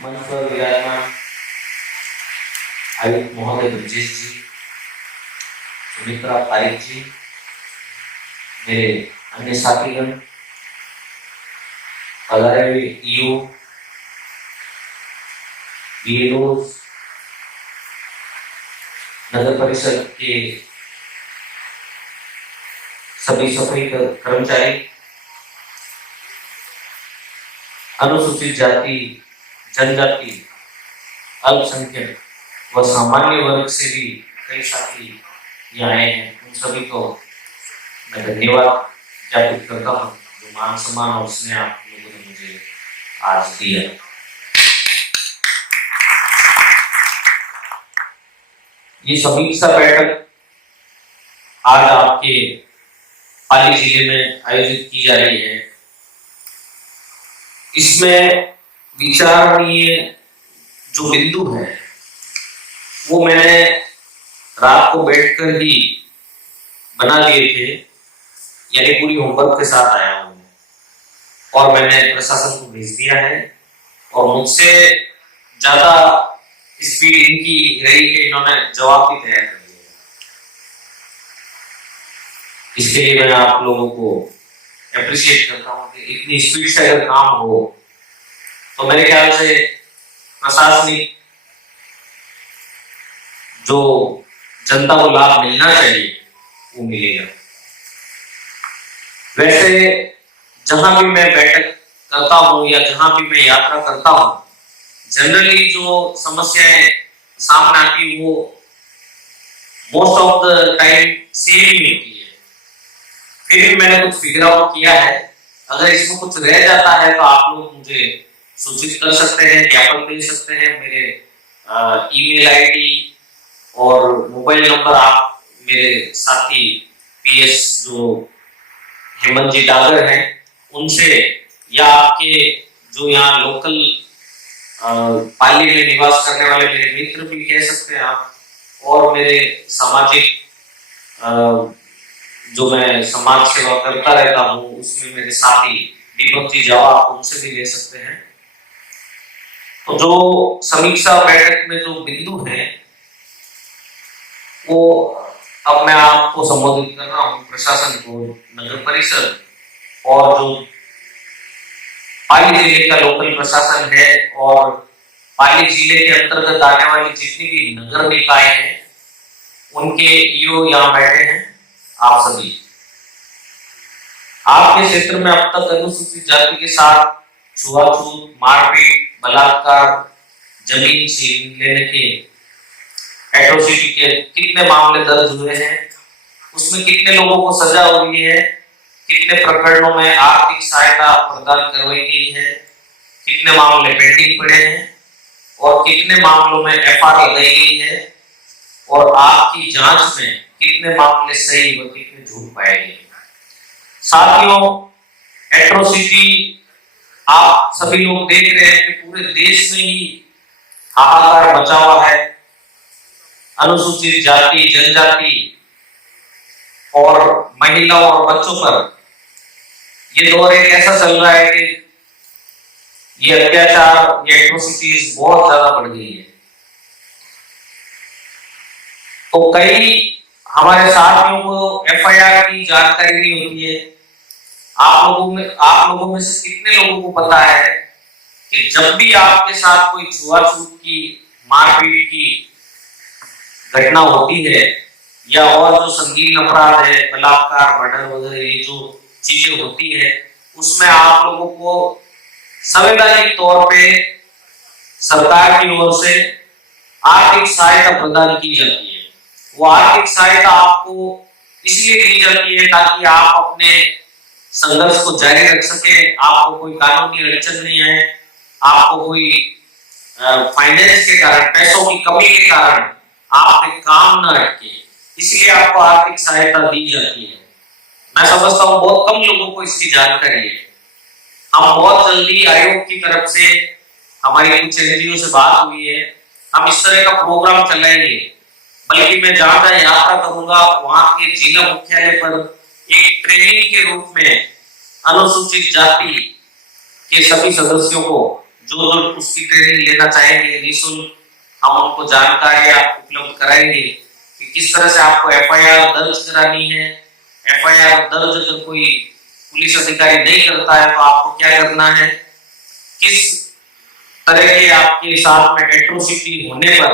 मंच पर विराजमान आयुक्त महोदय ब्रजेश जी, सुमित्रा पारिक जी, मेरे अन्य साथीगण, पधारे हुए ईओ, बीएलओ, नगर परिषद के सभी सफाई कर्मचारी, अनुसूचित जाति, जनजाति, अल्पसंख्यक व सामान्य वर्ग से भी कई साथी यहाँ आए हैं, उन सभी को मैं धन्यवाद ज्ञापित करता हूँ जो मान सम्मान और स्नेह आप लोगों ने मुझे आज दिया। ये समीक्षा बैठक आज आपके पाली जिले में आयोजित की जा रही है। इसमें विचारणीय जो बिंदु है वो मैंने रात को बैठकर ही बना लिए थे, यानी पूरी होमवर्क के साथ आया हूं और मैंने प्रशासन को भेज दिया है और मुझसे ज्यादा स्पीड इनकी रही कि इन्होंने जवाब भी तैयार कर दिया। इसके लिए मैं आप लोगों को अप्रिशिएट करता हूं कि इतनी स्पीड से अगर काम हो तो मेरे ख्याल से प्रशासनिक जो जनता को लाभ मिलना चाहिए वो मिलेगा। वैसे जहां भी मैं बैठक करता हूं या जहां भी मैं यात्रा करता हूं, जनरली जो समस्याएं सामने आती वो most of the time same ही होती है। फिर भी मैंने कुछ फिगर आउट किया है, अगर इसमें कुछ रह जाता है तो आप लोग मुझे सूचित कर सकते हैं, ज्ञापन दे सकते हैं। मेरे ईमेल आईडी और मोबाइल नंबर आप मेरे साथी पीएस जो हेमंत जी डागर हैं उनसे या आपके जो यहाँ लोकल पाली में निवास करने वाले मेरे मित्र भी कह सकते हैं आप, और मेरे सामाजिक जो मैं समाज सेवा करता रहता हूँ उसमें मेरे साथी दीपक जी जावा, उनसे भी ले सकते हैं। तो जो समीक्षा बैठक में जो बिंदु हैं वो अब मैं आपको संबोधित कर रहा हूँ, प्रशासन को, नगर परिषद और जो पाली जिले का लोकल प्रशासन है और पाली जिले के अंतर्गत आने वाली जितनी भी नगर निकाय हैं उनके ईओ यहाँ बैठे हैं। आप सभी आपके क्षेत्र में अब तक अनुसूचित जाति के साथ छुआछूत, मारपीट, बलात्कार, जमीन छीन लेने के एट्रोसिटी के कितने मामले दर्ज हुए हैं, उसमें कितने लोगों को सजा हुई है, कितने प्रकरणों में आर्थिक सहायता प्रदान करवाई गई है, कितने मामले पेंडिंग पड़े हैं और कितने मामलों में एफआईआर लगाई गई है और आपकी जांच में कितने मामले सही व कितने झूठ पाए गए। साथियों, एट्रोसिटी आप सभी लोग देख रहे हैं कि पूरे देश में ही हाहाकार मचा हुआ है। अनुसूचित जाति, जनजाति और महिला और बच्चों पर ये दौर एक ऐसा चल रहा है कि ये अत्याचार, ये एट्रोसिटीज बहुत ज्यादा बढ़ गई है। तो कई हमारे साथियों को एफआईआर की जानकारी नहीं होती है। आप लोगों में से कितने लोगों को पता है कि जब भी आपके साथ कोई छुआछूत की, मारपीट की घटना होती है या और जो संगीन अपराध है, बलात्कार, मर्डर वगैरह ये जो चीजें होती है, उसमें आप लोगों को संवैधानिक तौर पे सरकार की ओर से आर्थिक सहायता प्रदान की जाती है। वो आर्थिक सहायता आपको इसलिए दी जाती है ताकि आप अपने संघर्ष को जारी रख सके, आपको कोई कानूनी अड़चन नहीं है, आपको कोई फाइनेंस के कारण, पैसों की कमी के कारण आपके काम न अटके, इसलिए आपको आर्थिक सहायता दी जाती है। मैं समझता हूँ बहुत कम लोगों को इसकी जानकारी है। हम बहुत जल्दी आयोग की तरफ से, हमारी कुछ एनजीओ से बात हुई है, हम इस तरह का प्रोग्राम चलाएंगे। बल्कि मैं जहां जहां यात्रा करूंगा वहां के जिला मुख्यालय पर एक ट्रेनिंग के रूप में अनुसूचित जाति के सभी सदस्यों को जो जो उसकी ट्रेनिंग लेना चाहेंगे निःशुल्क हम उनको जानकारियां उपलब्ध कराएंगे कि किस तरह से आपको एफआईआर दर्ज करानी है। एफआईआर दर्ज अगर कोई पुलिस अधिकारी नहीं करता है तो आपको क्या करना है, किस तरह के आपके साथ में एट्रोसिटी होने पर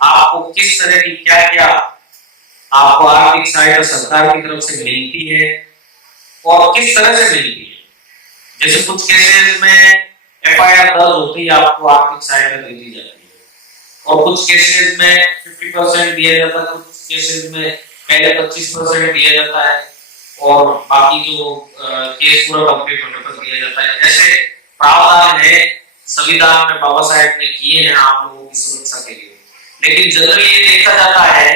आपको किस तरह की क्या क्या आपको आर्थिक सहायता सरकार की तरफ से मिलती है और किस तरह से मिलती है। जैसे कुछ केसेस में एफआईआर दर्ज होती है आपको आर्थिक सहायता दी जाती है और कुछ केसेस में 50% दिया जाता है, कुछ केसेस में पहले 25% दिया जाता है और बाकी जो केस पूरा कंप्लीट होने पर दिया जाता है। ऐसे प्रावधान है संविधान में बाबा साहेब ने किए हैं आप लोगों की सुरक्षा के लिए। लेकिन जनरली ये देखा जाता है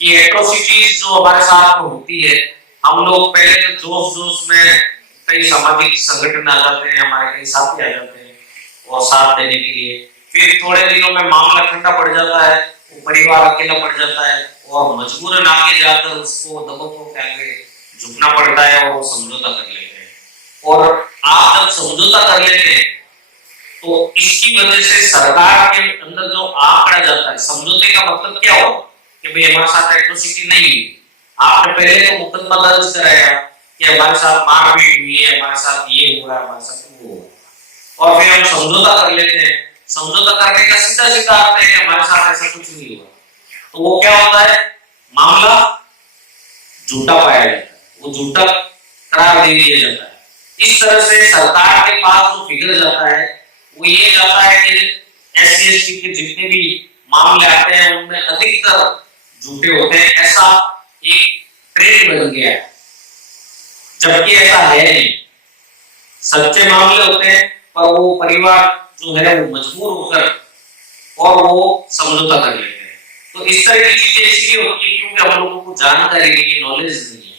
कि एट्रोसिटीज जो हमारे साथ में होती है, हम लोग पहले तो जोश जोश में कई सामाजिक संगठन आ जाते हैं, हमारे कई साथी आ जाते हैं और साथ देने के लिए, फिर थोड़े दिनों में मामला ठंडा पड़ जाता है, वो परिवार अकेला पड़ जाता है और मजबूरन आगे जाकर उसको दबों के आगे झुकना पड़ता है और वो समझौता कर लेते हैं। और आप जब समझौता कर लेते हैं तो इसकी वजह से सरकार के अंदर जो आंकड़ा जाता है, समझौते का मतलब क्या हो कि भाई हमारे साथ एट्रोसिटी नहीं हुई, आपने पहले तो मुकदमा दर्ज कराया कि हमारे साथ मारपीट हुई है, हमारे साथ ये हुआ, हमारे साथ वो हुआ, और फिर हम समझौता कर लेते हैं। समझौता करने का सीधा सीधा अर्थ है कि हमारे साथ ऐसा कुछ नहीं हुआ, तो वो क्या होता है, मामला झूठा पाया जाता है, वो झूठा करार दे दिया जाता है। इस तरह से सरकार के पास जो फिगर जाता है वो ये जाता है कि एससी/एसटी के जितने भी मामले आते हैं उनमें अधिकतर झूठे होते हैं, ऐसा एक ट्रेंड बन गया है, जबकि ऐसा है नहीं। सच्चे मामले होते हैं पर वो परिवार जो है वो मजबूर होकर और वो समझौता कर लेते हैं। तो इस तरह की चीजें इसलिए होती है क्योंकि हम लोगों को जानकारी नहीं है, नॉलेज नहीं है,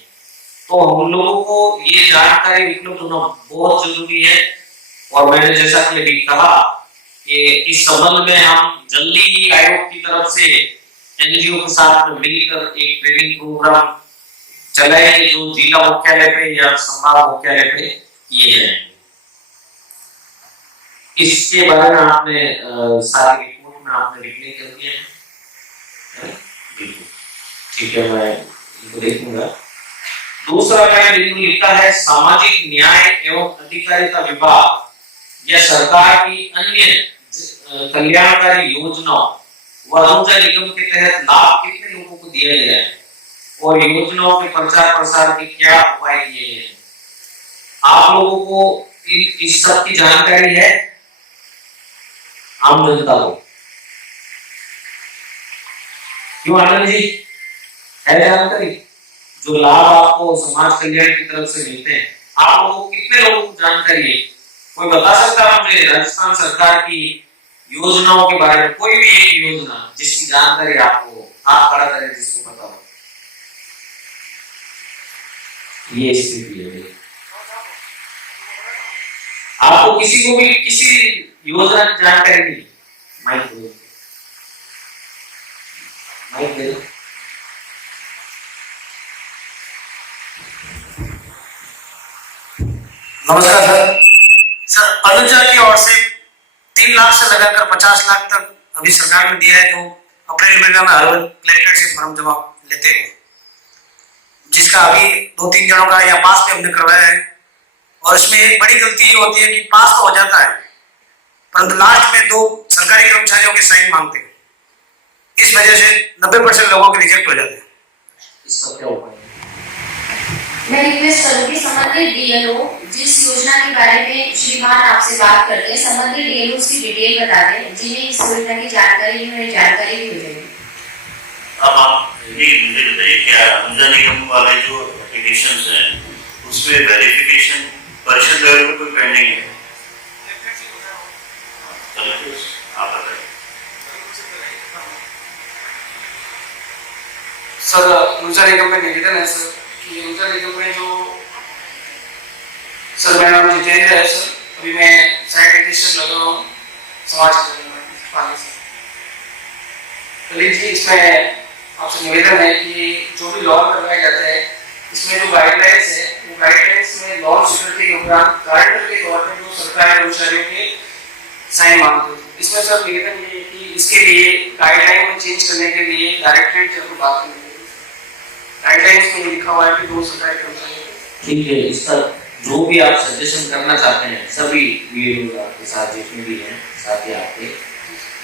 तो हम लोगों को ये जानकारी उपलब्ध होना बहुत जरूरी है। और मैंने जैसा कि अभी कहा कि इस संबंध में हम जल्दी ही आयोग की तरफ से एनजीओ के साथ में मिलकर एक ट्रेनिंग प्रोग्राम चलाएंगे जो जिला मुख्यालय पे या संभाग मुख्यालय पे किए जाएंगे। इसके बारे में आपने सारी रिपोर्ट में आपने लिखने कर दिया है, ठीक है, मैं इनको देखूंगा। दूसरा मैंने बिल्कुल लिखा है, सामाजिक न्याय एवं अधिकारिता विभाग या सरकार की अन्य कल्याणकारी योजनाओं व ऊर्जा निगम के तहत लाभ कितने लोगों को दिया गया है और योजनाओं के प्रचार प्रसार के क्या उपाय किए गए हैं, आप लोगों को इस सब की जानकारी है? आम जनता को क्यों आनंद जी है जानकारी? जो लाभ आपको समाज कल्याण की तरफ से मिलते हैं, आप लोगों को कितने लोगों को जानकारी है? कोई बता सकता है मुझे राजस्थान सरकार की योजनाओं के बारे में कोई भी एक योजना जिसकी जानकारी आपको, हाथ खड़ा करें जिसको पता हो? ये स्थिति है, आपको किसी को भी किसी योजना की जानकारी नहीं? माइक दे दो। नमस्कार सर, अनुजा की ओर से 3 लाख से लगाकर 50 लाख तक अभी सरकार ने दिया है, जो अप्रैल महीने में हर कलेक्टर से फॉर्म जमा लेते हैं, जिसका अभी 2-3 जनों का या पास भी हमने करवाया है। और इसमें एक बड़ी गलती ये होती है कि पास तो हो जाता है परंतु लास्ट में 2 सरकारी कर्मचारियों की साइन मांगते हैं, इस वजह से 90% लोगों के रिजेक्ट हो जाते हैं। इसका क्या उपाय? मैं रिक्वेस्ट करूंगी संबंधित डीएलओ जिस योजना के बारे में श्रीमान आपसे बात करते हैं, संबंधित डीएलओ की डिटेल बता दें, जिन्हें इस योजना की जानकारी नहीं है, जानकारी भी हो जाएगी। अब आप ये मुझे बताइए, क्या अनुजा निगम वाले जो एप्लीकेशंस हैं उसमें वेरिफिकेशन परिषद लेवल पे कोई पेंडिंग है? आप बताइए सर। अनुजा निगम में निवेदन है सर कि अनुजा निगम में जो सर, मेरा नाम जितेंद्र है सर, अभी मैं साइट एडिशन लगा हुआ हूँ समाज कल्याण से। दलित जी, इसमें आपसे निवेदन है कि जो भी लॉन करवाए जाते हैं इसमें जो गाइडलाइंस है वो गाइडलाइंस में लॉन सिक्योरिटी के उपरांत गारंटर के तौर पर जो सरकारी कर्मचारियों के साइन मांगते हो। इसमें सर निवेदन ये है कि इसके लिए गाइडलाइन को चेंज करने के लिए डायरेक्टरेट जरूर बात करनी चाहिए। गाइडलाइंस में लिखा हुआ है कि 2 सरकारी कर्मचारी। ठीक है, इसका जो भी आप सजेशन करना चाहते हैं सभी वीडियो आपके साथ जितने भी हैं साथी आपके,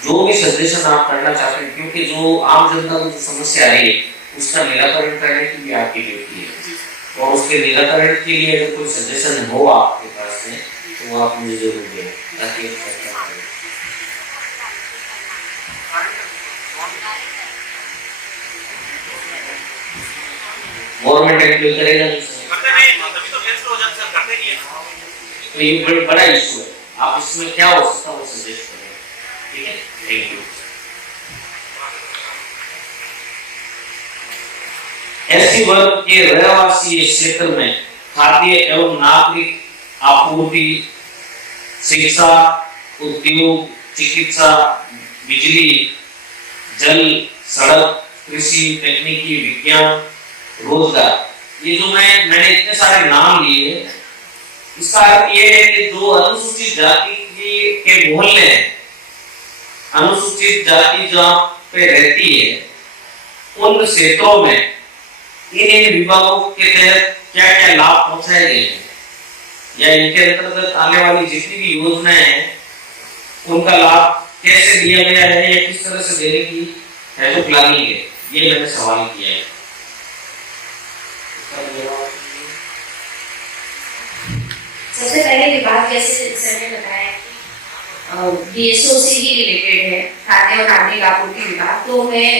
जो भी सजेशन आप करना चाहते हैं, क्योंकि जो आम जनता को जो समस्या आ रही है उसका निराकरण करने की भी आपकी ड्यूटी है, और उसके निराकरण के लिए अगर कोई सजेशन हो आपके पास में तो वो आप मुझे जरूर दें ताकि हम चर्चा करें। गवर्नमेंट एम्प्लॉय करेगा नहीं सर, तो ये बड़ा इशू है, आप इसमें क्या हो सकता है वो सजेस्ट करें। ठीक है, थैंक यू। एससी वर्ग के रहवासी इस क्षेत्र में खाद्य एवं नागरिक आपूर्ति, शिक्षा, उद्योग, चिकित्सा, बिजली, जल, सड़क, कृषि, तकनीकी, विज्ञान, रोजगार, ये जो मैंने इतने सारे नाम लिए, इसका अर्थ ये है कि जो अनुसूचित जाति के मोहल्ले हैं, अनुसूचित जाति जहाँ पे रहती है उन क्षेत्रों में इन विभागों के तहत क्या क्या लाभ पहुंचाए गए हैं या इनके अंतर्गत आने वाली जितनी भी योजनाएं हैं उनका लाभ कैसे दिया गया है या किस तरह से देने की है जो प्लानिंग है, ये मैंने सवाल किया है। सबसे पहले विभाग जैसे सर ने बताया डीएसओ से ही रिलेटेड है, खाद्य और नागरिक आपूर्ति विभाग, तो मैं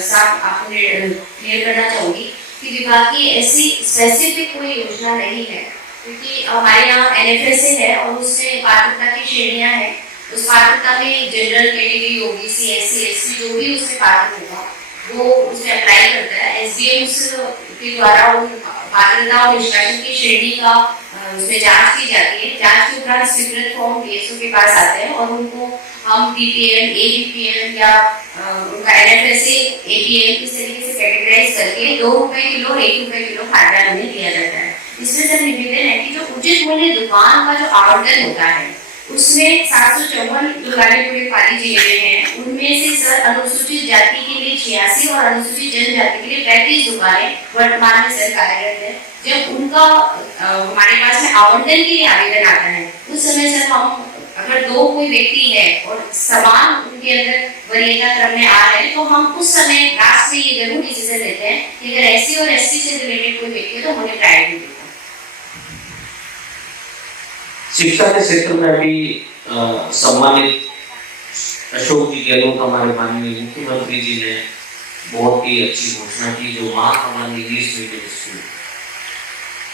साफ आपको क्लियर करना चाहूंगी कि विभाग की ऐसी स्पेसिफिक कोई योजना नहीं है, क्योंकि हमारे यहाँ एनएफएसए है और उसमें पात्रता की श्रेणियां हैं। उस पात्रता में general category, OBC, SC, ST जो भी उसमें पात्र होगा वो उसमें अप्लाई करता है। एसडीएम्स के द्वारा उन पात्रता और निष्कासन की श्रेणी का उसमें जांच की जाती है। जांच के उपरांत स्वीकृत फॉर्म डीएसओ के पास आते हैं और उनको हम बीपीएल, एबीपीएल या उनका एनएफएसए, एपीएल इस तरीके से कैटेगराइज करके 2 रुपए किलो और 1 रुपए किलो खाद्यान्न उन्हें दिया जाता है। इसमें सर निवेदन है कि जो उचित मूल्य दुकान का जो आवंटन होता है उसमें 754 दुकानें पूरे पाली जिले में हैं, उनमें से सर अनुसूचित जाति के लिए 86 और अनुसूचित जनजाति के लिए 35 दुकानें वर्तमान में सर कार्यरत है। जब उनका हमारे पास में आवंटन के लिए आवेदन आता है उस समय सर हम अगर 2 कोई व्यक्ति है और समान उनके अंदर वरीयता क्रम में आ रहे हैं तो हम उस समय लास्ट में ये जरूर डिसीजन लेते हैं कि अगर एससी और एसटी से रिलेटेड कोई व्यक्ति है तो उन्हें प्रायोरिटी देते हैं। शिक्षा के क्षेत्र में अभी सम्मानित अशोक जी गहलोत हमारे माननीय मुख्यमंत्री जी ने बहुत ही अच्छी घोषणा की, जो Mahatma Gandhi English medium school,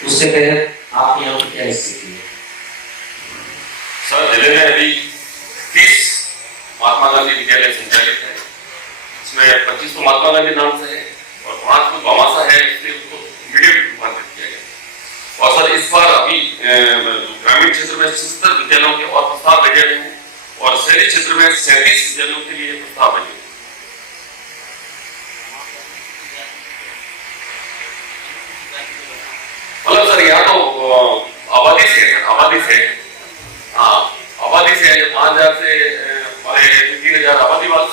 उसके तहत आपके यहाँ पर क्या स्थिति है? सर, जिले में अभी 30 महात्मा गांधी विद्यालय संचालित है। इसमें 25 तो महात्मा गांधी नाम से है और 5 तो बामासा है, इसलिए उसको मीडियम रूपांतरित किया गया। और सर इस बार अभी ग्रामीण क्षेत्र में 77 विद्यालयों के और प्रस्ताव भेजे गए हैं और शहरी क्षेत्र में 37 विद्यालयों के लिए प्रस्ताव भेजे। मतलब सर यहाँ तो आबादी से हाँ आबादी से 5000 से 3000 आबादी वाले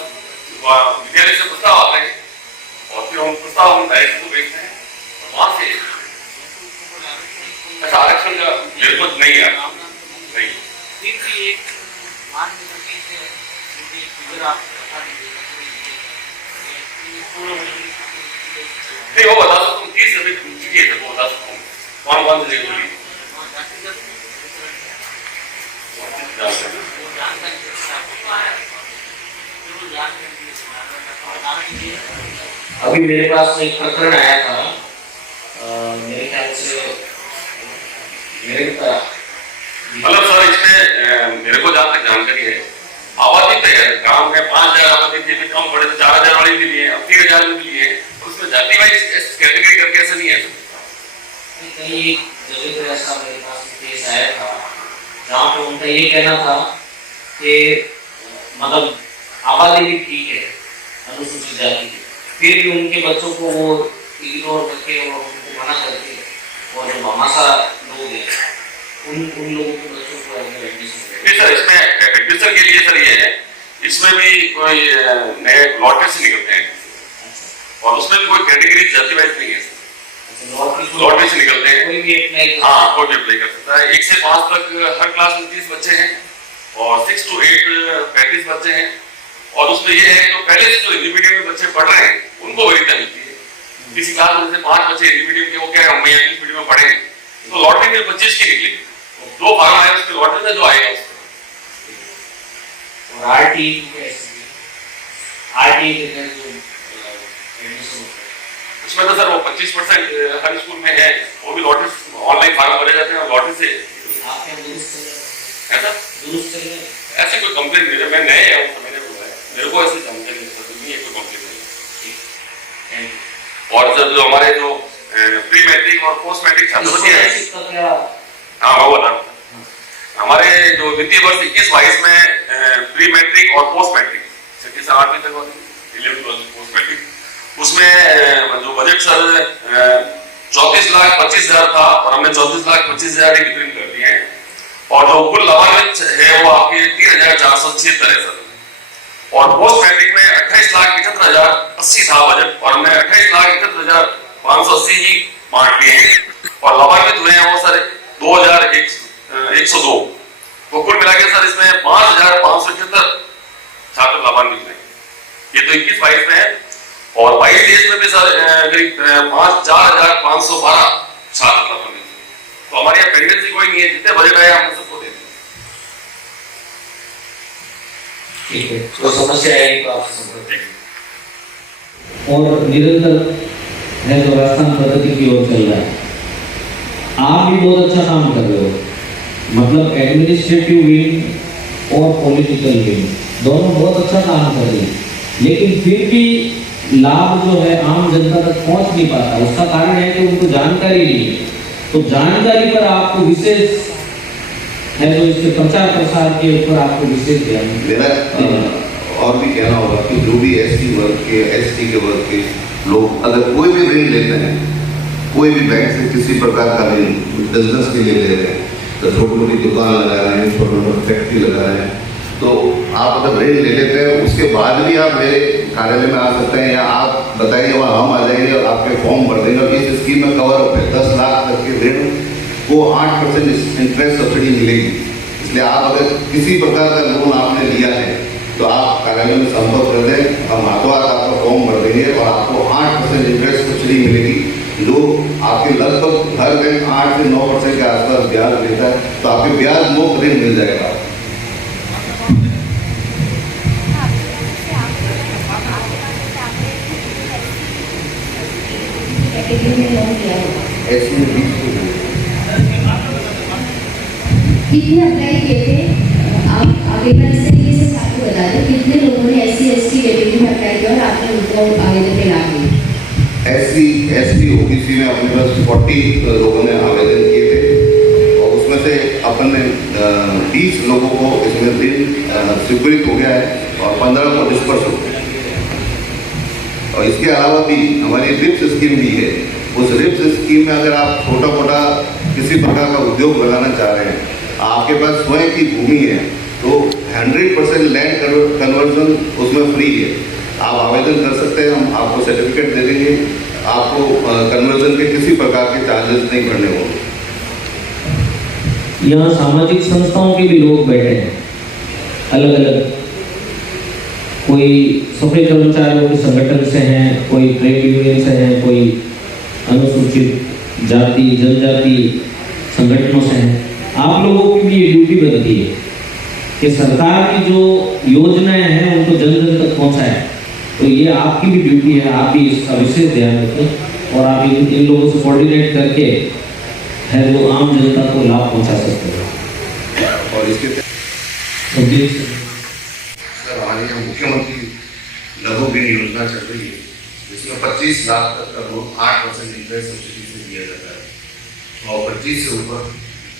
विद्यालय से प्रस्ताव आते हैं और फिर हम प्रस्ताव हम डायरेक्ट को भेजते हैं और वहां से ऐसा आरक्षण का जरूरत नहीं है। नहीं वो बता सकता हूँ 30 अभी चुकी है, वो बता सकता हूँ कौन से जरूरी है। अभी मेरे पास में एक प्रकरण आया था, मेरे ख्याल से मतलब सर इसमें मेरे को जहाँ तक जानकारी है आबादी तय है, गांव में 5000 आबादी थी, कम पड़े तो 4000 वाली भी लिए, अब 3000 भी लिए, उसमें जाति वाइज कैटेगरी करके ऐसा नहीं है। कहीं एक जगह पर ऐसा मेरे पास केस आया था जहाँ पे उनका ये कहना था कि मतलब आबादी भी ठीक है अनुसूचित जाति की, फिर भी उनके बच्चों को वो इग्नोर करके और उनको मना करके और जो भामाशाह लोग हैं उन लोगों के बच्चों को एडमिशन सर इसमें एडमिशन के लिए सर ये है, इसमें भी कोई नए लॉटरी से निकलते हैं और उसमें भी कोई कैटेगरी जाति वाइज नहीं है, लॉटरी से निकलते हैं। कोई भी अप्लाई हाँ, कोई भी अप्लाई कर सकता है। 1 से 5 तक हर क्लास में 30 बच्चे हैं और 6 to 8 35 बच्चे हैं और उसमें ये है तो पहले से जो हिंदी मीडियम में बच्चे पढ़ रहे हैं उनको वरीयता मिलती है। किसी क्लास में से 5 बच्चे हिंदी मीडियम के, वो क्या है हम इंग्लिश मीडियम में पढ़ेंगे तो लॉटरी में 25 की निकलेगी, 2 फार्म आए उसके लॉटरी में जो आएगा उसको। और आरटी आरटी के तहत जो एडमिशन होता है उसमें तो सर वो 25% हर स्कूल में है, वो भी लॉटरी ऑनलाइन फार्म भरे जाते हैं और लॉटरी से आपके यहाँ दुरुस्त चल रहा है ऐसा ऐसे कोई कंप्लेन मेरे मैं नए है मैंने बोला है, मेरे को ऐसी जानकारी नहीं है, कोई कंप्लेन नहीं। Thank you. और जो हमारे जो प्री मैट्रिक और पोस्ट मैट्रिक छात्रवृत्ति है, इसका क्या हाँ मैं बता रहा हूँ, हमारे जो वित्तीय वर्ष 21-22 में प्री मैट्रिक और पोस्ट मैट्रिक 6 से 8 तक 11 पोस्ट मैट्रिक, उसमें जो बजट सर 34,25,000 था और हमने 34,25,000 वितरण कर दिए हैं और जो कुल लाभान्वित है वो आपके 3,476 है सर। और पोस्ट मैट्रिक में 28,71,080 था बजट और हमने 28,71,580 ही बांट दिए हैं और लाभान्वित हुए हैं वो सर 2,102। तो कुल मिला के सर इसमें 5,577 छात्र लाभान्वित हुए। ये तो 21-22 में है और 22-23 में भी सर करीब 4,512 छात्र लाभान्वित हुए। तो हमारे यहाँ पेंडेंसी कोई नहीं है, जितने बजट आए हमने सबको दे दिए। ठीक है, तो समस्या आएगी तो आपसे संपर्क करेंगे। और निरंतर है तो राजस्थान प्रगति की ओर चल रहा है। आप भी बहुत अच्छा काम कर रहे हो, मतलब एडमिनिस्ट्रेटिव विंग और पॉलिटिकल विंग दोनों बहुत अच्छा काम कर रहे हैं, लेकिन फिर भी लाभ जो है आम जनता तक पहुंच नहीं पाता। उसका कारण है कि उनको जानकारी नहीं है। तो जानकारी पर आपको विशेष है जो इसके प्रचार प्रसार के ऊपर आपको विशेष ध्यान मेरा और भी कहना होगा कि जो भी एसटी वर्ग के एसटी के वर्ग के लोग अगर कोई भी ऋण लेते हैं, कोई भी बैंक से किसी प्रकार का ऋण बिजनेस के लिए ले रहे हैं, तो छोटी मोटी दुकान लगा रहे हैं, छोटी मोटी फैक्ट्री लगा रहे हैं, तो आप अगर ऋण ले लेते हैं उसके बाद भी आप मेरे कार्यालय में आ सकते हैं या आप बताइए वहाँ हम आ जाएंगे और आपके फॉर्म भर देंगे और इस स्कीम में कवर अप है 10 लाख तक के ऋण को 8% इंटरेस्ट सब्सिडी मिलेगी। इसलिए आप अगर किसी प्रकार का लोन आपने लिया है तो आप कार्यालय में संपर्क कर दें, हम हाथों हाथ आपका फॉर्म भर देंगे और आपको 8% इंटरेस्ट सब्सिडी मिलेगी, जो आपके लगभग हर बैंक 8 से 9% के आसपास ब्याज देता है, तो आपके ब्याज मुक्त ऋण मिल जाएगा। कितने अप्लाई किए थे आप एक बार इस तरीके से आपको बता दें, कितने लोगों ने SC ST कैटेगरी में अप्लाई किया और आपने उनको आवेदन पे लाभ दिया? SC ST OBC में अपने पास 40 लोगों ने आवेदन किए थे और उसमें से अपन ने 30 लोगों को इसमें ऋण स्वीकृत हो गया है और 15 को डिस्पर्स हो गया। और इसके अलावा भी हमारी रिप्स स्कीम भी है। उस रिप्स स्कीम में अगर आप छोटा मोटा किसी प्रकार का उद्योग लगाना चाह रहे हैं, आपके पास स्वयं की भूमि है, तो 100% लैंड कन्वर्जन उसमें फ्री है। आप आवेदन कर सकते हैं, हम आपको सर्टिफिकेट दे देंगे, आपको कन्वर्जन के किसी प्रकार के चार्जेस नहीं भरने होंगे। यहाँ सामाजिक संस्थाओं के भी लोग बैठे हैं, अलग अलग, कोई सफाई कर्मचारियों के संगठन से हैं, कोई ट्रेड यूनियन से हैं, कोई अनुसूचित जाति जनजाति संगठनों से हैं। आप लोगों की भी ये ड्यूटी बनती है कि सरकार की जो योजनाएं हैं उनको जन जन तक पहुंचाएं। तो ये आपकी भी ड्यूटी है, आप भी इसका विशेष ध्यान रखें और आप इन लोगों से कोऑर्डिनेट करके है वो आम जनता को लाभ पहुंचा सकते हैं। और इसके सर हमारे यहाँ मुख्यमंत्री लघु ऋण योजना चल रही है, जिसमें 25 लाख तक का लोन 8% इंटरेस्ट सब्सिडी से दिया जाता है और 25 से ऊपर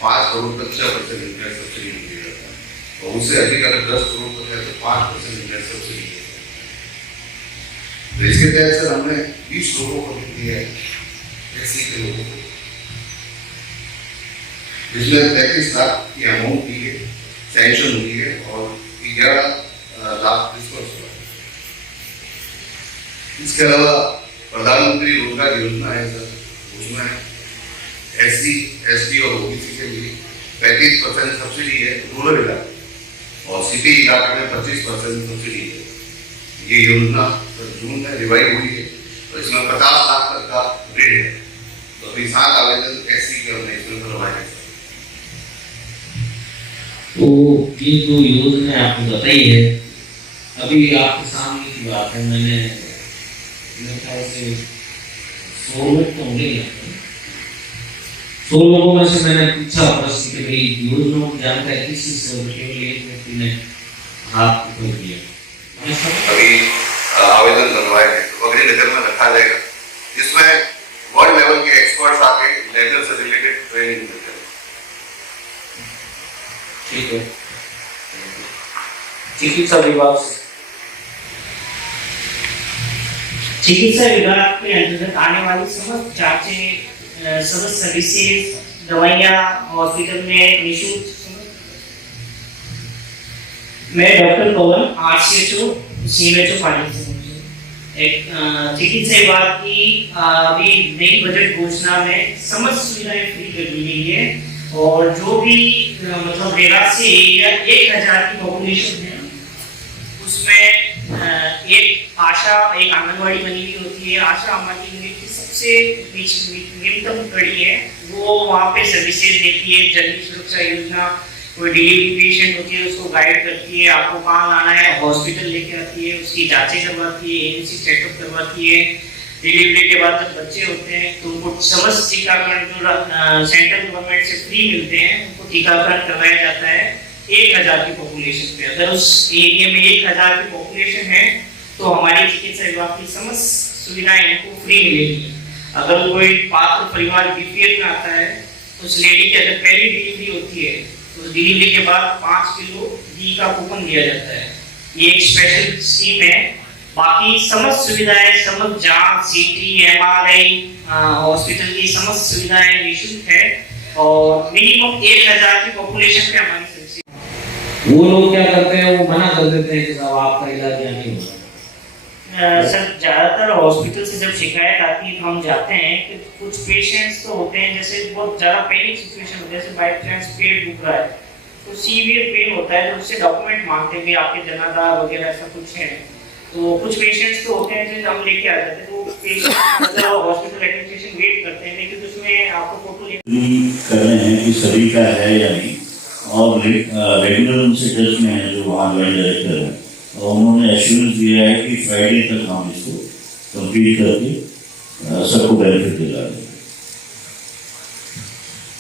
5 करोड़ तक 6% इंटरेस्ट सब्सिडी दिया जाता है और उससे अधिक अगर 10 करोड़ तक है तो 5% इंटरेस्ट सब्सिडी दिया जाता है। तो इसके तहत सर हमने 20 लोगों को दिया है, SC के लोगों को, जिसमें 33 लाख की अमाउंट दी है, सैंक्शन हुई है और 11 लाख डिस्पर्स हुआ। इसके अलावा प्रधानमंत्री रोजगार योजना है सर, उसमें SC, ST और OBC के लिए 35% सब्सिडी है रूरल इलाके, और सिटी इलाके में 25% सब्सिडी है। ये योजना जून में रिवाइव हुई है, तो इसमें 50 लाख तक का ऋण है। तो अभी 7 आवेदन SC के हमने इसमें करवाए हैं। तो ये जो योजना आपने बताई है, अभी आपके सामने की बात है, मैंने मेरे ख्याल से 100 लोग तो होंगे, 100 लोगों में से मैंने पूछा प्रश्न कि भाई योजनाओं की जानकारी किस चीज से होगी, केवल एक व्यक्ति ने हाथ उठा दिया। अभी आवेदन बनवाए हैं, तो अगले नजर में रखा जाएगा, जिसमें वर्ल्ड लेवल के एक्सपर्ट्स आके लेजर से रिलेटेड ट्रेनिंग देते हैं। ठीक है, चिकित्सा विभाग से चिकित्सा विभाग के अंतर्गत आने वाली समस्त जांचें, समस्त सर्विसेज, दवाइयाँ हॉस्पिटल में निःशुल्क। मैं डॉक्टर पवन, RCHO CMHO पानी से एक चिकित्सा विभाग की अभी नई बजट घोषणा में समस्त सुविधाएं फ्री कर दी गई है, और जो भी मतलब 82 या 1000 की पॉपुलेशन है, उसमें एक आशा, एक आंगनवाड़ी बनी हुई होती है। आशा हमारी यूनिट की सबसे निम्नतम कड़ी है, वो वहाँ पे सर्विसेज देती है। जननी सुरक्षा योजना, कोई डिलीवरी पेशेंट होती है उसको गाइड करती है, आपको कहाँ लाना है, हॉस्पिटल लेके आती है, उसकी जांचें करवाती है, AMC चेकअप करवाती है। डिलीवरी के बाद जब बच्चे होते हैं तो उनको समस्त टीकाकरण जो सेंट्रल गवर्नमेंट से फ्री मिलते हैं, उनको टीकाकरण करवाया जाता है 1000 की पॉपुलेशन पे। अगर उस एरिया में 1000 की पॉपुलेशन है तो हमारी चिकित्सा विभाग की समस्त सुविधाएं इनको फ्री मिलेगी। अगर कोई पात्र परिवार BPL में आता है, उस लेडी की अगर पहली डिलीवरी होती है तो डिलीवरी के बाद 5 किलो घी का कूपन दिया जाता है। ये एक स्पेशल स्कीम है। बाकी समस्त सुविधाएं, समस्त जांच, CT, MRI, हॉस्पिटल की समस्त सुविधाएं निःशुल्क है, और मिनिमम 1000 की पॉपुलेशन पे हमारी सर्विस। वो लोग क्या करते हैं, वो मना कर देते हैं कि साहब आपका इलाज यहाँ नहीं होगा। सर ज्यादातर हॉस्पिटल से जब शिकायत आती है तो हम जाते हैं कि कुछ पेशेंट्स तो होते हैं जैसे बहुत ज्यादा पैनिक सिचुएशन होता है, जैसे बाय चांस पेट दुख रहा है तो सीवियर पेन होता है, तो उससे डॉक्यूमेंट मांगते हैं कि आपके जनाधार वगैरह ऐसा कुछ है। तो कुछ पेशेंट्स तो होते हैं जो हम लेके आ जाते हैं, तो पेशेंट मतलब हॉस्पिटल एडमिनिस्ट्रेशन वेट करते हैं, लेकिन उसमें आपको फोटो कर रहे हैं कि सभी का है या नहीं, और रेगुलर उनसे टच में है जो वहाँ ज्वाइंट डायरेक्टर है, और उन्होंने एश्योरेंस दिया है कि फ्राइडे तक हम इसको कंप्लीट करके सबको बेनिफिट दिला देंगे।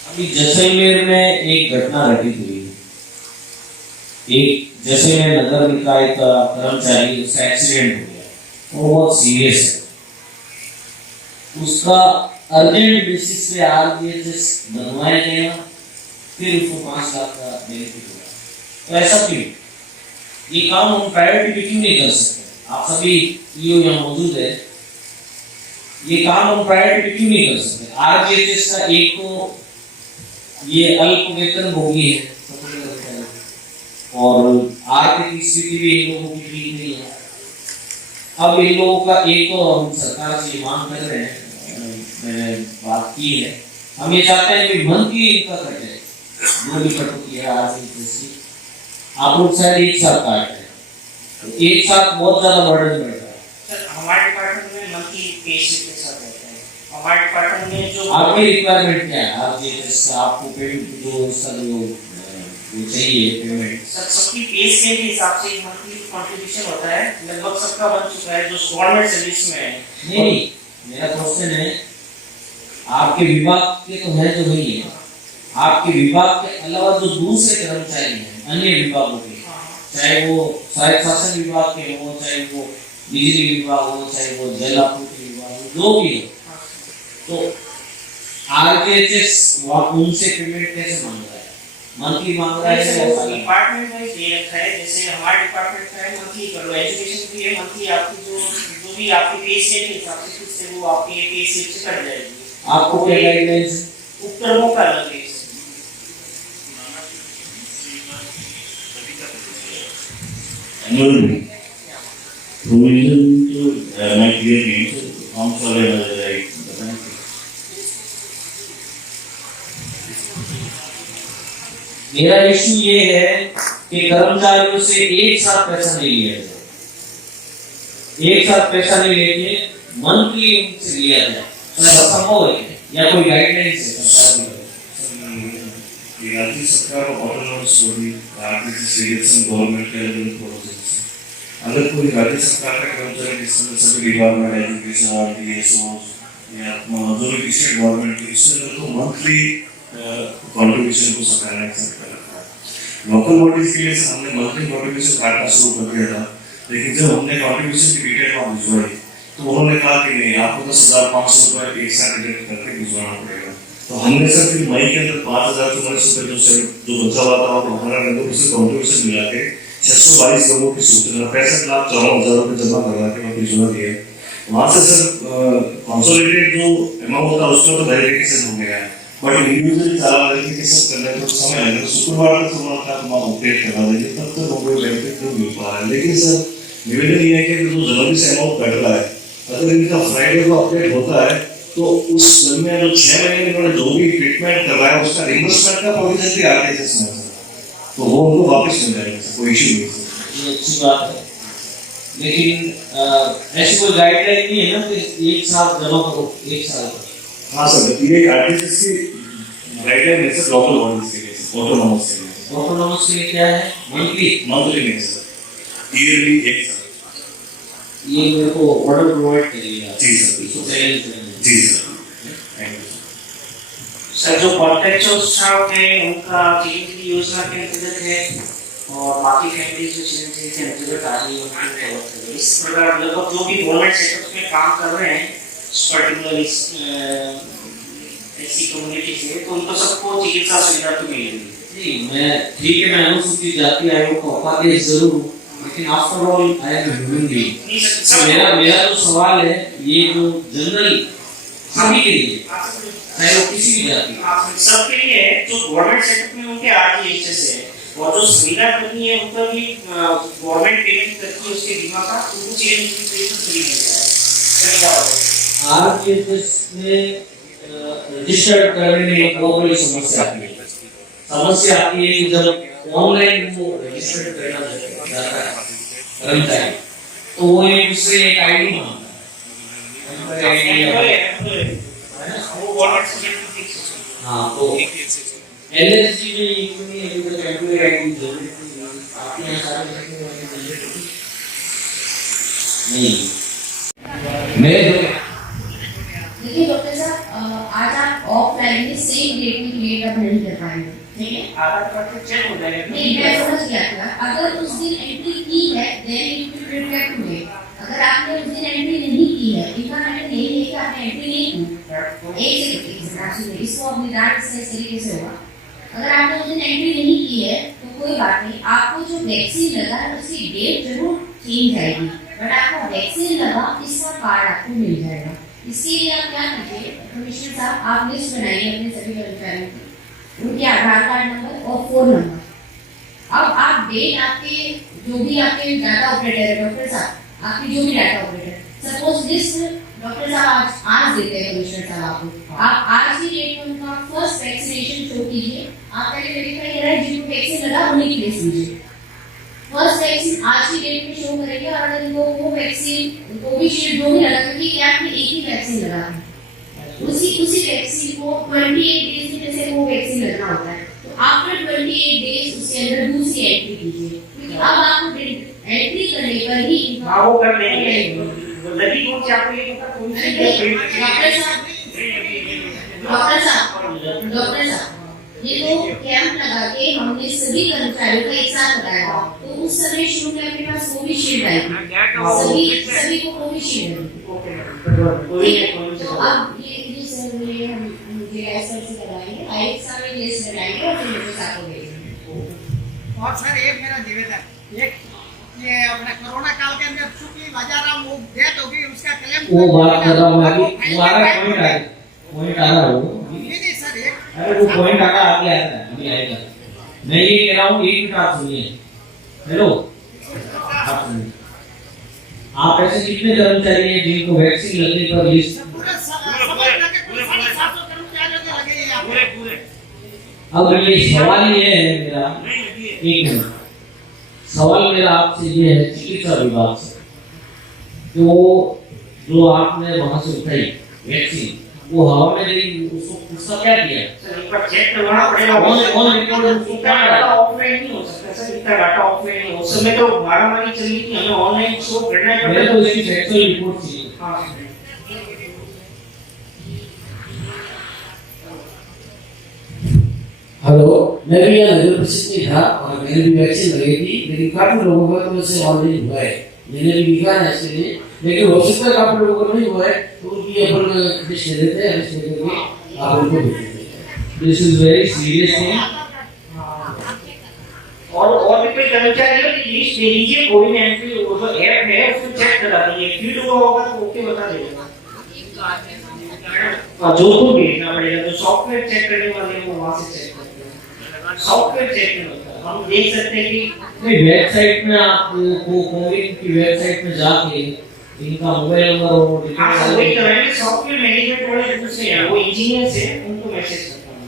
अभी जैसलमेर में एक घटना घटित हुई, एक जैसलमेर नगर निकाय का कर्मचारी, उसका एक्सीडेंट हो गया, वो बहुत सीरियस है, उसका अर्जेंट बेसिस पे RGHS बनवाया गया, फिर उसको 5 लाख का बेनिफिट हुआ। तो ऐसा क्यों? ये काम हम प्रायोरिटी पे क्यों नहीं कर सकते? आप सभी EO यहाँ मौजूद है, ये काम हम प्रायोरिटी पे क्यों नहीं कर सकते? RGHS का एक तो ये अल्प वेतन भोगी है, और आर्थिक स्थिति भी इन लोगों की ठीक नहीं है। अब इन लोगों का एक तो हम सरकार से मांग कर रहे हैं, मैंने बात की है, हम ये चाहते हैं कि मंथली इनका कट जाए, जो भी कटौती है RGHS की। आप लोग शायद एक साथ काट रहे हैं, तो एक साथ बहुत ज्यादा बर्डन बढ़ रहा है। सर हमारे डिपार्टमेंट में मंथली पे स्लिप के साथ रहता है। हमारे डिपार्टमेंट में जो आपकी रिक्वायरमेंट क्या है? RGHS से आपको पेमेंट जो चाहिए पेमेंट, सर सबकी पे स्केल के हिसाब से मंथली कंट्रीब्यूशन होता है, लगभग सबका बन चुका है जो गवर्नमेंट सर्विस में है। नहीं, मेरा क्वेश्चन है, आपके विभाग के तो है जो नहीं है, आपके विभाग के अलावा जो दूसरे कर्मचारी हैं अन्य विभागों के, चाहे वो स्वायत्त शासन विभाग के हो, चाहे वो बिजली विभाग हो, चाहे वो जल आपूर्ति विभाग हो, जो भी हो, तो RGHS उनसे पेमेंट कैसे मांग रहा है? मंथली मांग रहा है या डिपार्टमेंट वाइज दे रखा है। जैसे हमारे डिपार्टमेंट का है मंथली करो, एजुकेशन की है मंथली, आपकी जो भी आपकी पे स्केल के हिसाब से खुद से वो आपकी पे स्केल से कट जाएगी। आपको क्या गाइडलाइंस? उपक्रमों का अलग है। एनुअल प्रोविजन तो मैं क्लियर नहीं तो फॉर्म्स वाले राइट बताएं। मेरा इशू ये है कि कर्मचारियों से एक साथ पैसा नहीं लिया जाए, एक साथ पैसा नहीं लेके मंथली उनसे लिया जाए, संभव है या कोई गाइडलाइंस है सरकार की? राज्य सरकार autonomous body article states and government के लेवल प्रोसेस अगर कोई राज्य सरकार का कर्मचारी जिसमें डिपार्टमेंट एजुकेशन डीएसओ या जो भी स्टेट गवर्नमेंट की उससे तो मंथली कंट्रीब्यूशन को सरकार ने एक्सेप्ट कर रखा है। लोकल बॉडीज के लिए हमने मंथली कंट्रीब्यूशन काटना शुरू कर दिया था, लेकिन जब हमने कंट्रीब्यूशन की डिटेल वहाँ भिजवाई तो उन्होंने कहा कि नहीं आपको 10,500 रुपये एक साथ डिटेक्ट करके भिजवाना पड़ेगा। तो हमने सर फिर मई के अंदर 5,044 रुपये जो बचा हुआ था और हमारा नंबर उसे कंट्रीब्यूशन मिला के 622 लोगों की सूचना 65,54,000 रुपये जमा करवा के वहाँ भिजवा दिया। वहाँ से सर कंसोलिडेटेड जो अमाउंट था उसका तो वेरिफिकेशन हो गया है, बट इंडिविजुअली सारा वेरिफिकेशन करने को समय लगेगा। शुक्रवार तक तुम्हारा था तुम अपडेट करवा देंगे, तब तक हमको बेनिफिट नहीं मिल पा रहा है। लेकिन सर निवेदन ये है कि जो जनवरी से अमाउंट कट रहा है, अगर इनका फ्राइडे को अपडेट होता है तो उस दरमियान जो 6 महीने में इन्होंने जो भी ट्रीटमेंट करवाया उसका रिइंबर्समेंट का प्रोविजन भी आगे से सर, तो वो उनको वापस मिल जाएगा सर, कोई इशू नहीं सर। ये अच्छी बात है, लेकिन ऐसी कोई गाइडलाइन नहीं है ना कि एक साथ जमा करो एक साल का? हाँ सर, ये आर्टिस्ट की गाइडलाइन है सर लोकल बॉडीज के लिए, ऑटोनॉमस के लिए। ऑटोनॉमस के लिए क्या है? मंथली नहीं सर, ईयरली एक साल। ये मेरे को ऑर्डर प्रोवाइड करिएगा। जी सर, इसको चैलेंज करेंगे। जी सर, थैंक यू सर। जो कॉन्ट्रैक्चुअल स्टाफ है उनका चिरंजीवी योजना के अंतर्गत है और बाकी फैमिली जो चिरंजीवी के अंतर्गत आ रही है उनको कवर करें। इस प्रकार लगभग जो भी गवर्नमेंट सेक्टर में काम कर रहे हैं पर्टिकुलर ऐसी कम्युनिटी से, तो उनको सबको चिकित्सा सुविधा तो मिलेगी। जी मैं ठीक है, मैं अनुसूचित जाति आयोग का उपाध्यक्ष जरूर हूँ, लेकिन after all I am human being. मेरा जो सवाल है ये जो जनरल सभी के लिए, चाहे वो किसी भी जाति सबके लिए है, जो गवर्नमेंट सेक्टर में उनके आरटीएचएस है और जो सुविधा करनी है उनका भी गवर्नमेंट पेमेंट करती है उसके बीमा का, उनको चिरंजीवी फ्री मिल जाए। आरटीएचएस में रजिस्टर्ड करने में एक बहुत बड़ी समस्या आती है। समस्या आती है कि जब ऑनलाइन वो रजिस्टर्ड करना जाता है कर्मचारी, तो वो एक दूसरे एक आईडी मांगता है। हाँ, तो एलएसजी में इतनी टेम्परेरी आईडी जरूरी आपके यहाँ सारे नहीं। मैं देखिए डॉक्टर साहब, आज आप ऑफलाइन में सेम डेट में क्लियर अप नहीं कर पाएंगे, ठीक है? आधार कार्ड से चेक हो जाएगा। नहीं, मैं समझ गया था। अगर उस दिन एंट्री की है देन इट विल रिफ्लेक्ट हुए। अगर आपने उस दिन एंट्री नहीं की है, इनका मैंने नहीं है कि आपने एंट्री नहीं की, एक सेकंड इसको अपनी डांट से इस तरीके से होगा। अगर आपने उस दिन एंट्री नहीं की है तो कोई बात नहीं, आपको जो वैक्सीन लगा है उसकी डेट जरूर चेंज आएगी, बट आपको वैक्सीन लगा इसका कार्ड आपको मिल जाएगा। इसके लिए आप क्या कीजिए कमिश्नर साहब, आप लिस्ट बनाइए अपने सभी कर्मचारियों की, उनके आधार कार्ड नंबर और फोन नंबर। अब आप डेट आपके जो भी आपके डाटा ऑपरेटर है डॉक्टर साहब, आपकी जो भी data operator, suppose list doctor साहब आज देते हैं कमिश्नर साहब आपको, आप आज की डेट में उनका फर्स्ट वैक्सीनेशन शो कीजिए। आप पहले वेरीफाई करें जिनको वैक्सीन लगा उन्हीं की लिस्ट लीजिए। फर्स्ट वैक्सीन आज की डेट में शो करेंगे और अगर इनको वो वैक्सीन कोविशील्ड जो भी लगा, क्योंकि क्या आपने एक ही वैक्सीन लगा है, उसी वैक्सीन को 28 डेज में जैसे वो वैक्सीन लगना होता है, तो आफ्टर 28 डेज उसके अंदर दूसरी एंट्री कीजिए, क्योंकि अब आपको एंट्री करने पर ही वो कर लेंगे। लगी कौन सी आपको ये पता कौन सी डॉक्टर साहब ये तो कैंप लगा के हमने सभी कर्मचारियों का एक साथ लगाया, तो उस समय शुरू में अपने पास कोविशील्ड आई, सभी को कोविशील्ड आई। तो अब ये सर ये हम सर से कराएंगे, आईएक्सा में लिस्ट बनाएंगे और फिर मेरे साथ हो गए। और सर एक मेरा निवेदन, एक ये अपना कोरोना काल के अंदर चूंकि बाजाराम वो डेथ हो गई, उसका क्लेम वो बात कर रहा हूँ अभी, हमारा पॉइंट आ रहा हूँ। नहीं सर, एक अरे वो पॉइंट आगा आगे आएगा, अभी आएगा। मैं ये कह रहा हूँ, एक मिनट आप सुनिए। हेलो आप ऐसे कितने कर्मचारी हैं जिनको वैक्सीन लगने पर लिस्ट पूरे समझ लगे पूरे 750 कर्मचारियों के लगे हैं यहाँ पे। अब ये सवाल ये है मेरा, एक मिनट, सवाल मेरा आपसे ये है चिकित्सा विभाग से, तो जो आपने वहां से उठाई वैक्सीन वो हवा में गई, उसका क्या किया? सर एक बार चेक करवाना पड़ेगा। ऑन रिकॉर्ड उसको क्या डाटा डाला? ऑफलाइन नहीं हो सकता सर, इतना डाटा ऑफलाइन नहीं। उस समय तो मारामारी चल रही थी, हमें ऑनलाइन शो करना ही मेरे पड़ेगा। को इसकी फैक्चुअल रिपोर्ट चाहिए। हाँ हेलो, मैं भी यहाँ नगर परिषद में था और मैंने भी वैक्सीन लगाई थी, लेकिन काफी लोगों का तो वैसे ऑलरेडी हुआ है, मैंने भी लिखा है इसके लिए, लेकिन हो सकता है काफी लोगों को नहीं हुआ है, तो उनकी अपन लिस्ट दे देते हैं, लिस्ट दे करके आप उनको भेज देते हैं। This is very serious thing. और भी कोई कर्मचारी है कि लिस्ट दे लीजिए, कोई भी एंट्री वो जो ऐप है उसमें चेक करा दीजिए, फीड हुआ होगा तो ओके बता देगा। और जो तो भेजना पड़ेगा, जो सॉफ्टवेयर चेक करने वाले हैं वो वहां से चेक करते हैं, सॉफ्टवेयर चेक नहीं होता। हम देख सकते हैं कि नहीं, वेबसाइट में आप कोविन की वेबसाइट में जाके इनका मोबाइल नंबर और हाँ वही डिटेल करेंगे। सॉफ्टवेयर मैनेजमेंट वाले दूसरे हैं, वो इंजीनियर्स हैं, उनको मैसेज करता हूं।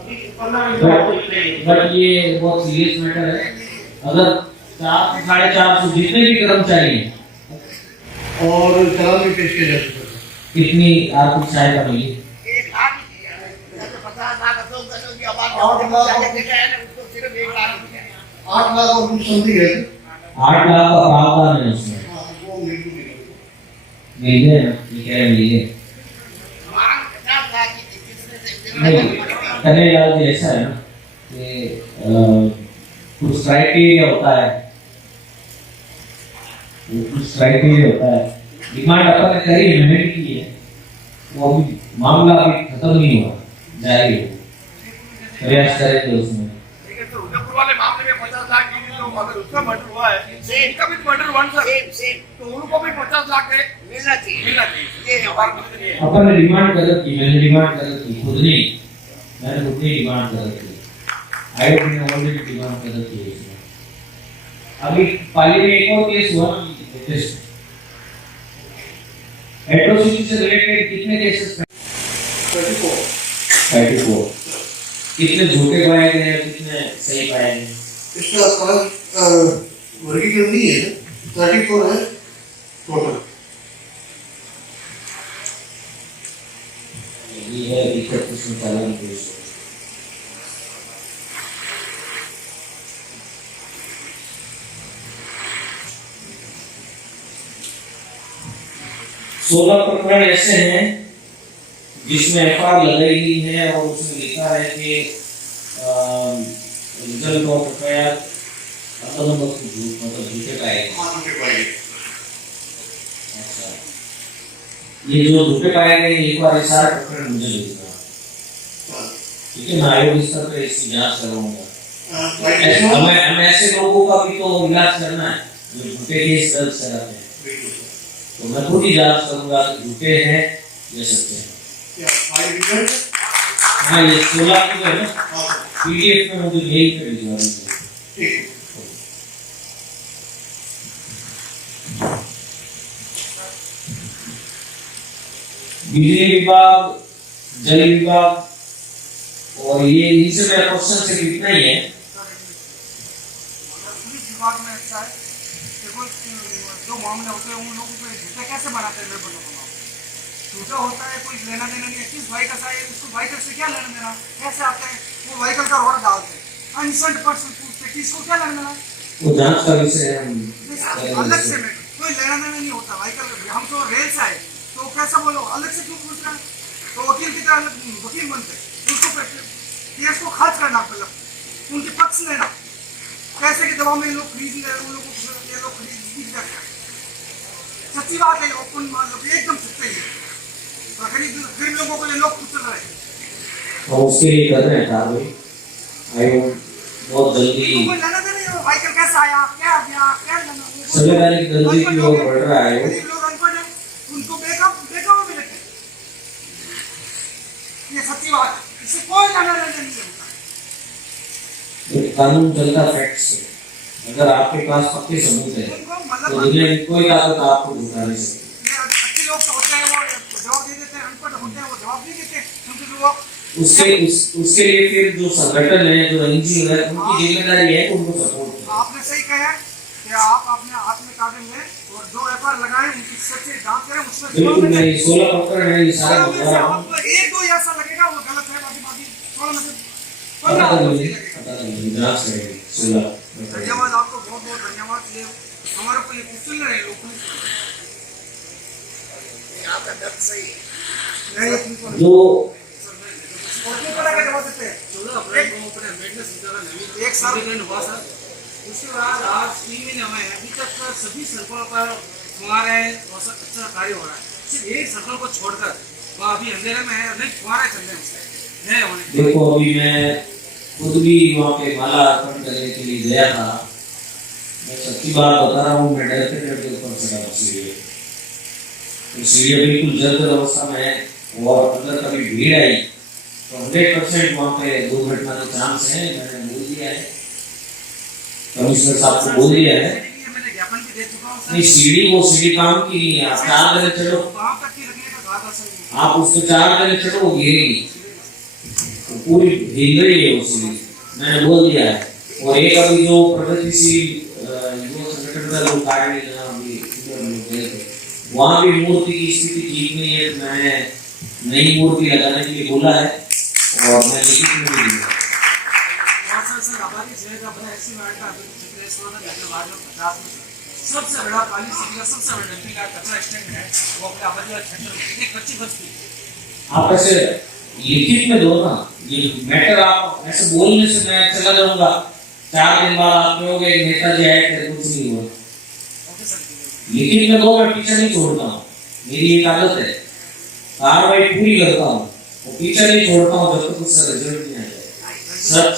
अभी 15 मिनट में आपको रिप्लाई देंगे। बट ये बहुत सीरियस मैटर है। अगर 400 450 जितने भी कर्मचारी हैं और चालान भी पेश किया जा सकता है। कितनी आर्थिक सहायता मिली? 1 लाख ही दिया है। जैसे 50 लाख लोग गनों की आबादी और देखा है ना, उसको सिर्फ 1 लाख दिया है। 8 लाख और कुछ समथिंग है। 8 लाख का प्रावधान है उसमें। वो बिल्कुल मिल गए ना, ये कह रहे मिल गए। हमारा 50 लाख की थी, किसने से नहीं, कन्हैयालाल जी ऐसा है ना कि कुछ क्राइटेरिया होता है, कुछ क्राइटेरिया होता है। डिमांड अपन ने करी है, मैंने भी की है, वो अभी मामला अभी खत्म नहीं हुआ, जारी है, प्रयास करेंगे उसमें। लेकिन तो उदयपुर वाले मामले में 50 लाख की तो अगर उसका मर्डर हुआ है, इनका भी मर्डर हुआ सर, तो उनको भी 50 लाख मिलना चाहिए। ये हमारी अपन ने डिमांड कर रखी, मैंने डिमांड कर रखी, खुद नहीं, मैंने खुद नहीं डिमांड कर रखी, आयोग ने ऑलरेडी डिमांड कर रखी है इसमें। अभी पाली में एक और केस हुआ लेटेस्ट, एट्रोसिटी से रिलेटेड कितने केसेस? 34। कितने झूठे पाए गए हैं, कितने सही पाए गए? इसका वर्गीकरण नहीं है, 34 है टोटल। ये है 31 में चालान पेश। 16 प्रकरण ऐसे हैं जिसमें एफआईआर लगाई गई है और उसमें लिखा है कि रिजल्ट ऑफ एफआईआर मतलब झूठे पाए गए। अच्छा, ये जो झूठे पाए गए एक बार सारे प्रकरण मुझे लिखना, ठीक है ना? आयोग स्तर पर इसकी जांच करवाऊंगा। हमें ऐसे लोगों का भी तो इलाज करना है जो झूठे केस दर्ज कराते हैं, तो मैं खुद ही जांच करूंगा कि झूठे हैं या सच्चे हैं। हाँ, ये 16 की है ना, पीडीएफ में मुझे मेल पे भिजवा दीजिए। बिजली विभाग, जल विभाग, और ये इनसे मेरा क्वेश्चन सिर्फ इतना ही है। पुलिस विभाग में ऐसा है देखो, जो मामले होते हैं उन लोगों को झूठा कैसे बनाते हैं, मैं बताऊंगा। झूठा होता है, कोई लेना देना नहीं है, किस व्हीकल का है, उसको व्हीकल से क्या लेना देना, कैसे आते हैं वो व्हीकल का रोड डालते हैं, अनसेंट पर्सन पूछते किसको क्या लेना देना, वो जांच का विषय है, अलग से में कोई लेना देना नहीं होता व्हीकल। हम तो रेल से आए तो कैसा बोलो, अलग से क्यों पूछ रहे हैं? तो वकील की तरह वकील बनते, उसको केस को खर्च करना, मतलब उनके पक्ष लेना, कैसे कि दवा में लोग खरीद ले, उन लोगों को ये लोग खरीद जाते हैं। सच्ची बात है, ओपन मतलब एकदम सच्चाई है। तो गरीब लोगों को ये लोग पूछ रहे हैं, और उसके लिए कर रहे हैं कार्रवाई। आयोग बहुत जल्दी कोई लेना देना नहीं, व्हीकल कैसा आया, क्या गया, क्या लेना, संवैधानिक गलती की ओर बढ़ रहा है। गरीब लोग अनपढ़ हैं, उनको बेकअप भी रखे, ये सच्ची बात है, इससे कोई लेना देना नहीं होता। कानून चलता फैक्ट से, अगर आपके पास पक्के सबूत है तो दुनिया की कोई ताकत आपको झुका नहीं सकती। अच्छे लोग तो होते हैं वो जवाब दे देते हैं, अनपढ़ होते हैं वो जवाब नहीं देते, क्योंकि वो उसके लिए फिर जो संगठन है, जो एनजीओ है, उनकी जिम्मेदारी है उनको सपोर्ट करें। आपने सही कहा कि आप अपने हाथ में कागज लें और जो एफआईआर लगाएं उनकी सच्ची जांच करें, उसमें बिल्कुल मैं 16 प्रकरण है ये सारा बता रहा हूँ। आपको एक दो ऐसा लगेगा वो गलत है, बाकी 16 में से पता 15 नहीं लगेगा। पता नहीं जांच करेंगे 16 प्रकरण। धन्यवाद आपको, बहुत बहुत धन्यवाद। ये हमारे को ये कुशल रहे लोग आपका दर्द सही है जो जवाब देते हैं। एक साल हुआ सर, उसके बाद आज 3 महीने हुए हैं, अभी तक सभी सड़कों पर फुहारे बहुत अच्छा कार्य हो रहा है। सिर्फ एक सर्कल को छोड़कर वहाँ अभी अंधेरे में है, नहीं फुहारे चल रहे हैं उसके। देखो अभी मैं खुद भी वहाँ पे माला अर्पण करने के लिए गया था। मैं सच्ची बात बता रहा हूँ, मैं डरते डरते ऊपर चढ़ा सीढ़ी, तो सीढ़ी बिल्कुल जर्जर अवस्था में है, और अगर कभी भीड़ आई तो 100% वहाँ पे दुर्घटना के चांस है। मैंने बोल दिया है, कमिश्नर साहब को बोल दिया है। मैंने ज्ञापन भी दे चुका हूँ नहीं सीढ़ी वो सीढ़ी काम की नहीं है, आप 4 जने चढ़ो, वहाँ तक की रखने का कहा था सर। आप उसको 4 जने चढ़ो वो गिरेगी, तो पूरी हिल रही है वो सीढ़ी, मैंने बोल दिया है। और एक अभी जो प्रगतिशील युवा संगठन का जो कार्य है जहाँ अभी लोग गए थे, वहाँ भी मूर्ति की स्थिति ठीक नहीं है, तो मैंने नई मूर्ति लगाने के लिए बोला है और मैं लिखित में भी दूंगा। सबसे बड़ा पाली सिटी का सबसे बड़ा डंपिंग का कचरा स्टैंड है, वो अपने आबादी वाले क्षेत्र में एक कच्ची बस्ती। आप ऐसे लिखित में दो ना, ये मैटर आप ऐसे बोलने से मैं चला जाऊंगा, 4 दिन बाद आप कहोगे नेताजी आए थे कुछ नहीं हुआ। लिखित में दो, मैं पीछे नहीं छोड़ता हूँ, मेरी एक आदत है, कार्रवाई पूरी करता हूँ और पीछे नहीं छोड़ता हूँ जब तक उसका रिजल्ट नहीं आ जाए। सच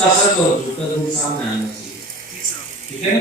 का सच और झूठ का झूठ सामने आना चाहिए, ठीक है ना।